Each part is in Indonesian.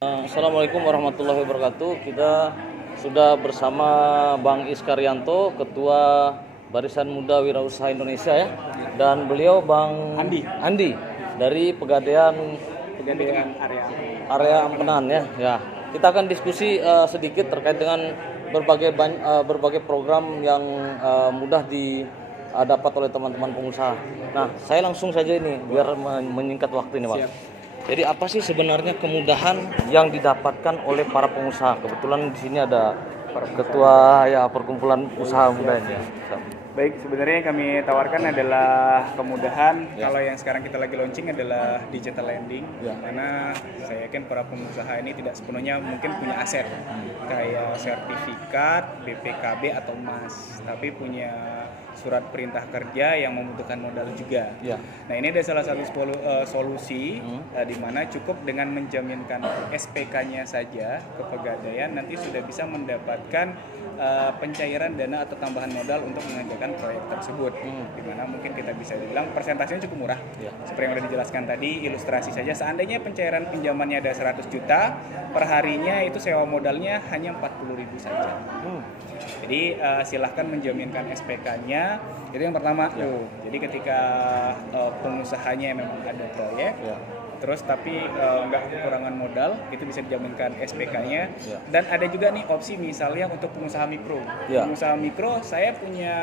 Assalamualaikum warahmatullahi wabarakatuh. Kita sudah bersama Bang Iskaryanto, Ketua Barisan Muda Wirausaha Indonesia ya, dan beliau Bang Andi dari Pegadaian area Ampenan ya. Ya, kita akan diskusi sedikit terkait dengan berbagai program yang mudah didapat oleh teman-teman pengusaha. Nah, saya langsung saja ini biar menyingkat waktu ini, Bang. Jadi apa sih sebenarnya kemudahan yang didapatkan oleh para pengusaha? Kebetulan di sini ada ketua ya perkumpulan usaha muda ini. Baik, sebenarnya yang kami tawarkan adalah kemudahan. Kalau yang sekarang kita lagi launching adalah digital lending, mana saya yakin para pengusaha ini tidak sepenuhnya mungkin punya aset kayak sertifikat, BPKB atau emas, tapi punya surat perintah kerja yang membutuhkan modal juga. Nah, ini ada salah satu solusi di mana cukup dengan menjaminkan SPK-nya saja ke Pegadaian nanti sudah bisa mendapatkan pencairan dana atau tambahan modal untuk mengerjakan proyek tersebut. Di mana mungkin kita bisa bilang persentasenya cukup murah. Seperti yang sudah dijelaskan tadi, ilustrasi saja seandainya pencairan pinjamannya ada 100 juta, per harinya itu sewa modalnya hanya 40.000 saja. Jadi silahkan menjaminkan SPK-nya, itu yang pertama. Jadi ketika pengusahanya memang ada proyek, terus tapi nggak kekurangan modal, itu bisa dijaminkan SPK-nya. Dan ada juga nih opsi misalnya untuk pengusaha mikro. Pengusaha mikro, saya punya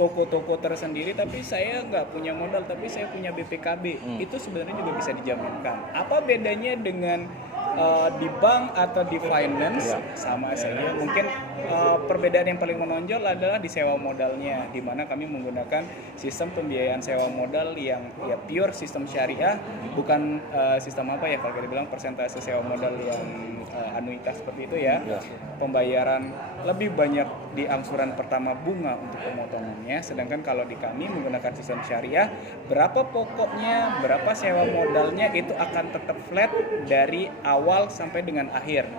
toko-toko tersendiri, tapi saya nggak punya modal, tapi saya punya BPKB. Itu sebenarnya juga bisa dijaminkan. Apa bedanya dengan di bank atau di finance? Sama saja. Mungkin perbedaan yang paling menonjol adalah di sewa modalnya, di mana kami menggunakan sistem pembiayaan sewa modal yang ya pure sistem syariah, bukan sistem apa ya kalau kita bilang persentase sewa modal yang anuitas seperti itu ya. Pembayaran lebih banyak di angsuran pertama bunga untuk pemotongannya, sedangkan kalau di kami menggunakan sistem syariah, berapa pokoknya, berapa sewa modalnya itu akan tetap flat dari awal sampai dengan akhir.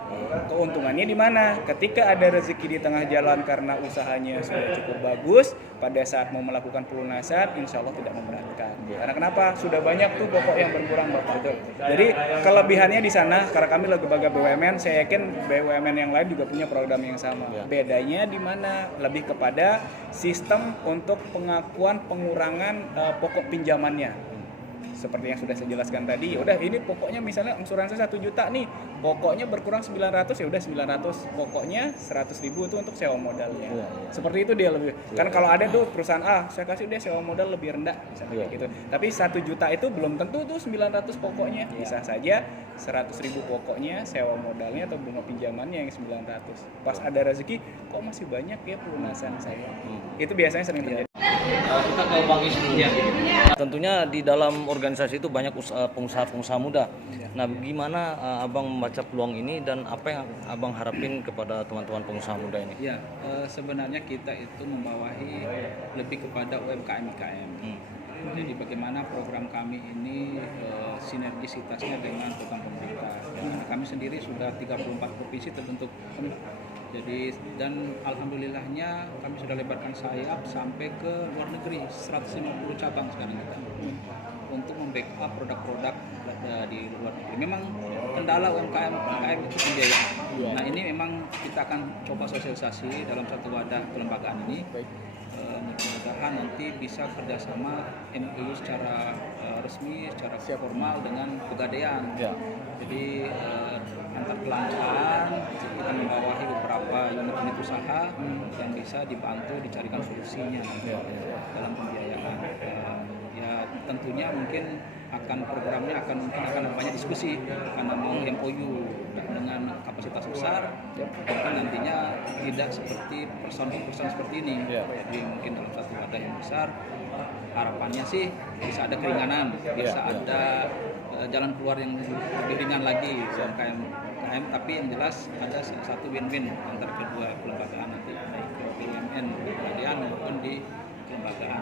Keuntungannya di mana? Ketika ada rezeki di tengah jalan karena usahanya sudah cukup bagus, pada saat mau melakukan pelunasan, insya Allah tidak memberatkan. Karena kenapa? Sudah banyak tuh pokok yang berkurang, Bapak. Jadi kelebihannya di sana, karena kami lembaga BUMN, saya yakin BUMN yang lain juga punya program yang sama. Bedanya di mana? Lebih kepada sistem untuk pengakuan pengurangan pokok pinjamannya. Seperti yang sudah saya jelaskan tadi, ya udah ini pokoknya misalnya angsuran saya 1 juta nih, pokoknya berkurang 900, ya udah 900, pokoknya 100.000 itu untuk sewa modalnya. Seperti itu dia lebih. Kan kalau ada tuh perusahaan saya kasih dia sewa modal lebih rendah misalnya gitu. Tapi 1 juta itu belum tentu tuh 900 pokoknya. Bisa saja 100.000 pokoknya sewa modalnya atau bunga pinjamannya yang 900. Pas ada rezeki kok masih banyak ya pelunasan saya. Itu biasanya sering terjadi. Kita ke Bang Is dulu. Tentunya di dalam organisasi itu banyak pengusaha-pengusaha muda. Nah, gimana Abang membaca peluang ini dan apa yang Abang harapin kepada teman-teman pengusaha muda ini? Ya, sebenarnya kita itu membawahi lebih kepada UMKM-IKM. Jadi bagaimana program kami ini sinergisitasnya dengan program pemerintah. Kami sendiri sudah 34 provinsi terbentuk. Jadi dan alhamdulillahnya kami sudah lebarkan sayap sampai ke luar negeri, 150 cabang sekarang kita untuk membackup produk-produk di luar negeri. Memang kendala UMKM itu pembiayaan. Nah, ini memang kita akan coba sosialisasi dalam satu wadah kelembagaan ini. Mudah-mudahan nanti bisa kerjasama MOU secara resmi, secara formal dengan Pegadaian. Jadi antar kelangkaan kita membawahi beberapa unit usaha yang bisa dibantu dicarikan solusinya dalam pembiayaan. Ya tentunya mungkin programnya akan banyak diskusi karena mau MOU dengan kapasitas besar, mungkin nantinya tidak seperti person seperti ini. Jadi mungkin dalam satu wadah yang besar harapannya sih bisa ada keringanan, bisa ada jalan keluar yang lebih ringan lagi UMKM, tapi yang jelas ada satu win-win antara kedua kelembagaan nanti, baik BUMN Pegadaian maupun di kelembagaan.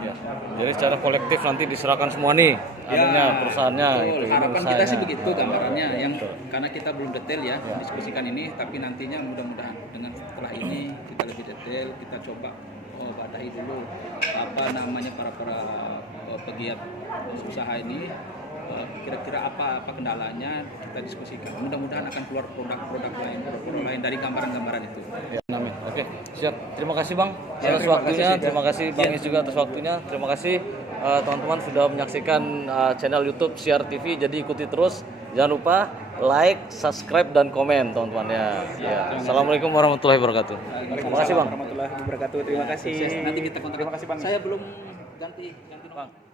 Jadi secara kolektif nanti diserahkan semua nih, perusahaannya. Gitu, harapan kita sih begitu gambarannya, yang karena kita belum detail ya diskusikan ini, tapi nantinya mudah-mudahan dengan setelah ini kita lebih detail, kita coba wadahi dulu apa namanya para pegiat usaha ini kira-kira apa kendalanya, kita diskusikan. Mudah-mudahan akan keluar produk-produk lain dari gambaran-gambaran itu. Ya, amin. Oke, siap. Terima kasih Bang Ya, atas terima waktunya. kasih, Terima kasih Bang Is juga atas waktunya. Terima kasih teman-teman sudah menyaksikan channel YouTube Siar TV. Jadi ikuti terus. Jangan lupa like, subscribe dan komen teman-teman ya. Ya. Assalamualaikum warahmatullahi wabarakatuh. Terima kasih Bang. Warahmatullahi wabarakatuh. Terima kasih. Nanti kita kontak. Terima kasih Bang. Saya belum ganti Bang.